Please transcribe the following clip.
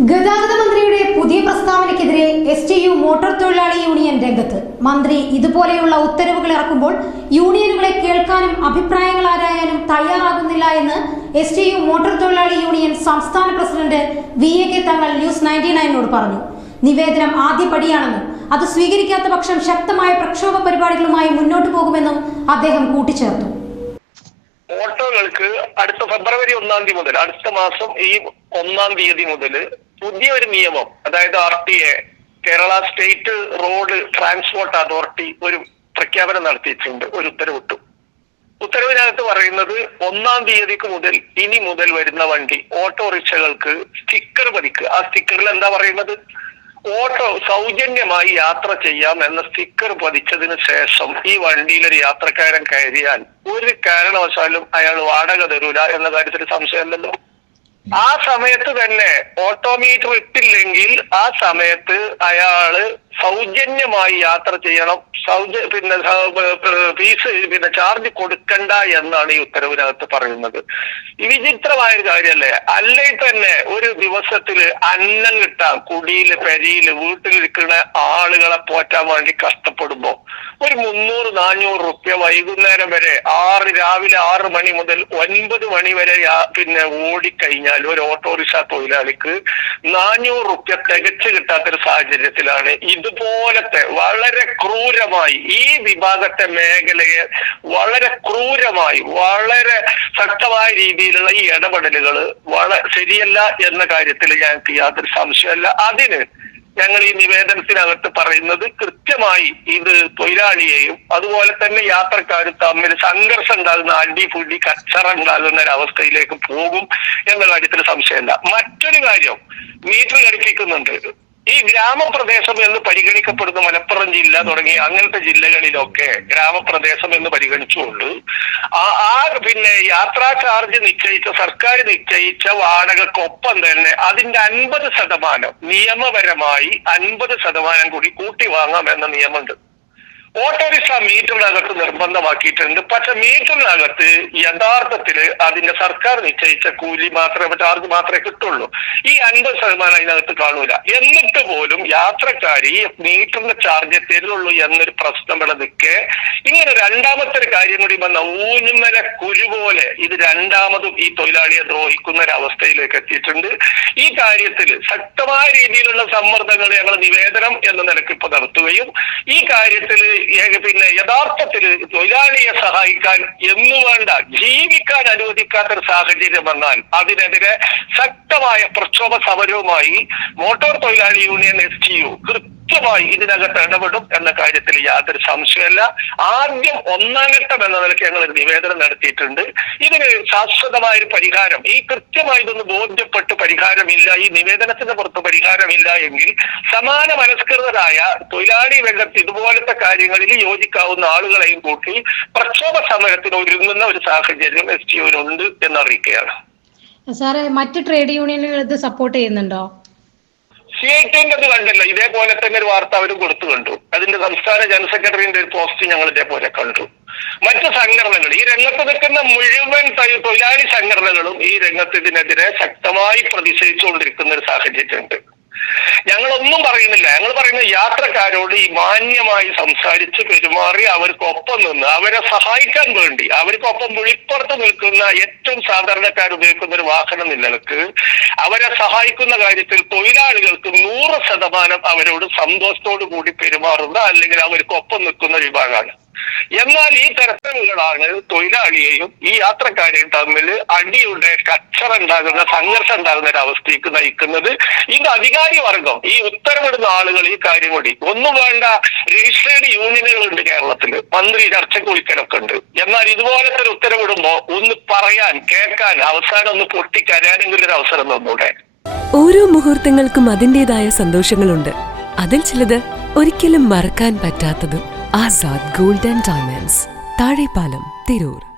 ഗതാഗത മന്ത്രിയുടെ പുതിയ പ്രസ്താവനയ്ക്കെതിരെ എസ് ടി യു മോട്ടോർ തൊഴിലാളി യൂണിയൻ രംഗത്ത്. മന്ത്രി ഇതുപോലെയുള്ള ഉത്തരവുകൾ ഇറക്കുമ്പോൾ യൂണിയനുകളെ കേൾക്കാനും അഭിപ്രായങ്ങൾ ആരായാനും തയ്യാറാകുന്നില്ല എന്ന് എസ് ടി യു മോട്ടോർ തൊഴിലാളി യൂണിയൻ സംസ്ഥാന president V A K Thangal news ninety നയനോട് പറഞ്ഞു. നിവേദനം ആദ്യപടിയാണെന്നും അത് സ്വീകരിക്കാത്ത പക്ഷം ശക്തമായ പ്രക്ഷോഭ പരിപാടികളുമായി മുന്നോട്ടു പോകുമെന്നും അദ്ദേഹം കൂട്ടിച്ചേർത്തു. ഓട്ടോകൾക്ക് അടുത്ത ഫെബ്രുവരി ഒന്നാം തീയതി മുതൽ അടുത്ത മാസം ഈ ഒന്നാം തീയതി മുതൽ പുതിയൊരു നിയമം അതായത് R T A Kerala state road transport authority ഒരു പ്രഖ്യാപനം നടത്തിയിട്ടുണ്ട് ഒരു ഉത്തരവിട്ടു. ഉത്തരവിനകത്ത് പറയുന്നത് ഒന്നാം തീയതിക്ക് മുതൽ ഇനി മുതൽ വരുന്ന വണ്ടി ഓട്ടോറിക്ഷകൾക്ക് സ്റ്റിക്കർ പതിക്കുക. ആ സ്റ്റിക്കറിൽ എന്താ പറയുന്നത്? ഓട്ടോ സൗജന്യമായി യാത്ര ചെയ്യാം എന്ന സ്റ്റിക്കർ പതിച്ചതിന് ശേഷം ഈ വണ്ടിയിൽ ഒരു യാത്രക്കാരൻ കയറിയാൽ ഒരു കാരണവശാലും അയാൾ വാടക തരൂല എന്ന കാര്യത്തിൽ സംശയമല്ലല്ലോ. ആ സമയത്ത് തന്നെ ഓട്ടോമീറ്റർ ഇട്ടില്ലെങ്കിൽ ആ സമയത്ത് അയാൾ സൗജന്യമായി യാത്ര ചെയ്യണം. സൗജ പിന്നെ ഫീസ് പിന്നെ ചാർജ് കൊടുക്കണ്ട എന്നാണ് ഈ ഉത്തരവിനകത്ത് പറയുന്നത്. ഈ വിചിത്രമായ ഒരു കാര്യമല്ലേ അല്ലെങ്കിൽ തന്നെ ഒരു ദിവസത്തിൽ അന്നം കിട്ടാൻ കുടിയിൽ പെരിയിൽ വീട്ടിലിരിക്കുന്ന ആളുകളെ പോറ്റാൻ വേണ്ടി കഷ്ടപ്പെടുമ്പോ ഒരു മുന്നൂറ് നാനൂറ് റുപ്യ വൈകുന്നേരം വരെ ആറ് രാവിലെ ആറ് മണി മുതൽ ഒൻപത് മണി വരെ പിന്നെ ഓടിക്കഴിഞ്ഞാൽ ഒരു ഓട്ടോറിക്ഷ തൊഴിലാളിക്ക് നാനൂറ് റുപ്യ തികച്ചു കിട്ടാത്തൊരു സാഹചര്യത്തിലാണ് ഇതുപോലത്തെ വളരെ ക്രൂരമായി ഈ വിഭാഗത്തെ മേഖലയെ വളരെ ക്രൂരമായി വളരെ ശക്തമായ രീതിയിലുള്ള ഈ ഇടപെടലുകൾ വള ശരിയല്ല എന്ന കാര്യത്തിൽ ഞങ്ങൾക്ക് യാതൊരു സംശയമല്ല. അതിന് ഞങ്ങൾ ഈ നിവേദനത്തിനകത്ത് പറയുന്നത് കൃത്യമായി ഇത് തൊഴിലാളിയെയും അതുപോലെ തന്നെ യാത്രക്കാരും തമ്മിൽ സംഘർഷം ഉണ്ടാകുന്ന അടി പുടി കച്ചറ ഉണ്ടാകുന്ന ഒരവസ്ഥയിലേക്ക് പോകും എന്ന കാര്യത്തിൽ സംശയമില്ല. മറ്റൊരു കാര്യം മീറ്റർ ഘടിപ്പിക്കുന്നുണ്ട്. ഈ ഗ്രാമപ്രദേശം എന്ന് പരിഗണിക്കപ്പെടുന്ന മലപ്പുറം ജില്ല തുടങ്ങി അങ്ങനത്തെ ജില്ലകളിലൊക്കെ ഗ്രാമപ്രദേശം എന്ന് പരിഗണിച്ചുകൊണ്ട് ആ പിന്നെ യാത്രാ ചാർജ് നിശ്ചയിച്ച സർക്കാർ നിശ്ചയിച്ച വാടകക്കൊപ്പം തന്നെ അതിന്റെ അൻപത് ശതമാനം നിയമപരമായി അൻപത് ശതമാനം കൂടി കൂട്ടി വാങ്ങാം എന്ന നിയമമുണ്ട്. ഓട്ടോറിക്ഷ മീറ്ററിനകത്ത് നിർബന്ധമാക്കിയിട്ടുണ്ട്. പക്ഷെ മീറ്ററിനകത്ത് യഥാർത്ഥത്തിൽ അതിന്റെ സർക്കാർ നിശ്ചയിച്ച കൂലി മാത്രമേ ചാർജ് മാത്രമേ കിട്ടുള്ളൂ. ഈ അൻപത് ശതമാനം അതിനകത്ത് കാണൂല. എന്നിട്ട് പോലും യാത്രക്കാരി മീറ്ററിന്റെ ചാർജ് തരുള്ളൂ എന്നൊരു പ്രശ്നം ഇവിടെ നിൽക്കെ. ഇങ്ങനെ രണ്ടാമത്തെ ഒരു കാര്യം കൂടി വന്ന ഊഞ്ഞുമല കുരു പോലെ ഇത് രണ്ടാമതും ഈ തൊഴിലാളിയെ ദ്രോഹിക്കുന്ന ഒരു അവസ്ഥയിലേക്ക് എത്തിയിട്ടുണ്ട്. ഈ കാര്യത്തിൽ ശക്തമായ രീതിയിലുള്ള സമ്മർദ്ദങ്ങൾ ഞങ്ങൾ നിവേദനം എന്ന നിലയ്ക്ക് ഇപ്പൊ നടത്തുകയും ഈ കാര്യത്തിൽ പിന്നെ യഥാർത്ഥത്തിൽ തൊഴിലാളിയെ സഹായിക്കാൻ എന്നു വേണ്ട ജീവിക്കാൻ അനുവദിക്കാത്ത ഒരു സാഹചര്യം വന്നാൽ അതിനെതിരെ ശക്തമായ പ്രക്ഷോഭ സമരവുമായി മോട്ടോർ തൊഴിലാളി യൂണിയൻ എസ് ടി യു കൃത്യമായി ഇതിനകത്ത് ഇടപെടും എന്ന കാര്യത്തിൽ യാതൊരു സംശയമല്ല ആദ്യം ഒന്നാം ഘട്ടം എന്ന നിലയ്ക്ക് ഞങ്ങൾ നിവേദനം നടത്തിയിട്ടുണ്ട്. ഇതിന് ശാശ്വതമായ ഒരു പരിഹാരം ഈ കൃത്യമായി ഇതൊന്ന് ബോധ്യപ്പെട്ട് പരിഹാരമില്ല ഈ നിവേദനത്തിന്റെ പുറത്ത് പരിഹാരമില്ല എങ്കിൽ സമാന മനസ്കൃതരായ തൊഴിലാളി രംഗത്ത് ഇതുപോലത്തെ കാര്യങ്ങളിൽ യോജിക്കാവുന്ന ആളുകളെയും കൂട്ടി പ്രക്ഷോഭ സമരത്തിന് ഒരുങ്ങുന്ന ഒരു സാഹചര്യം എസ് ടി യുവിനുണ്ട് എന്നറിയിക്കുകയാണ്. സാറേ മറ്റ് ട്രേഡ് യൂണിയനുകൾ ഇത് സപ്പോർട്ട് ചെയ്യുന്നുണ്ടോ? സി ഐ ടിന്റെ കണ്ടല്ലോ. ഇതേപോലെ തന്നെ ഒരു വാർത്ത അവരും കൊടുത്തു കണ്ടു. അതിന്റെ സംസ്ഥാന ജനറൽ സെക്രട്ടറിന്റെ ഒരു പോസ്റ്റ് ഞങ്ങൾ ഇതേപോലെ കണ്ടു. മറ്റു സംഘടനകൾ ഈ രംഗത്ത് നിൽക്കുന്ന മുഴുവൻ തൊഴിലാളി സംഘടനകളും ഈ രംഗത്ത് ഇതിനെതിരെ ശക്തമായി പ്രതിഷേധിച്ചുകൊണ്ടിരിക്കുന്ന ഒരു സാഹചര്യമുണ്ട്. ഞങ്ങളൊന്നും പറയുന്നില്ല. ഞങ്ങൾ പറയുന്ന യാത്രക്കാരോട് ഈ മാന്യമായി സംസാരിച്ച് പെരുമാറി അവർക്കൊപ്പം നിന്ന് അവരെ സഹായിക്കാൻ വേണ്ടി അവർക്കൊപ്പം വിളിപ്പുറത്ത് നിൽക്കുന്ന ഏറ്റവും സാധാരണക്കാർ ഉപയോഗിക്കുന്ന ഒരു വാഹനം നിലനിൽക്ക്. അവരെ സഹായിക്കുന്ന കാര്യത്തിൽ തൊഴിലാളികൾക്ക് നൂറ് ശതമാനം അവരോട് സന്തോഷത്തോടു കൂടി പെരുമാറുന്ന അല്ലെങ്കിൽ അവർക്കൊപ്പം നിൽക്കുന്ന വിഭാഗമാണ്. എന്നാൽ ഈ തരത്തിലുകളാണ് തൊഴിലാളിയെയും ഈ യാത്രക്കാരെയും തമ്മിൽ അടിയുടെ കച്ചറ ഉണ്ടാകുന്ന സംഘർഷം ഉണ്ടാകുന്ന ഒരു അവസ്ഥയ്ക്ക് നയിക്കുന്നത് ഇത് അധികാരി വർഗം. ഈ ഉത്തരവിടുന്ന ആളുകൾ ഈ കാര്യം കൂടി. ഒന്നും വേണ്ട രജിസ്ട്രേഡ് യൂണിയനുകളുണ്ട് കേരളത്തിൽ മന്ത്രി ചർച്ചയ്ക്ക് വിളിക്കലൊക്കെ ഉണ്ട് എന്നാൽ ഇതുപോലത്തെ ഒരു ഉത്തരവിടുമ്പോ ഒന്ന് പറയാൻ കേൾക്കാൻ അവസാനം ഒന്ന് പൊട്ടിക്കരയാനെങ്കിലും ഒരു അവസരം തന്നൂടെ? ഓരോ മുഹൂർത്തങ്ങൾക്കും അതിന്റെതായ സന്തോഷങ്ങളുണ്ട്. അതിൽ ചിലത് ഒരിക്കലും മറക്കാൻ പറ്റാത്തതും. Azad golden diamonds Thazhepalam Tirur.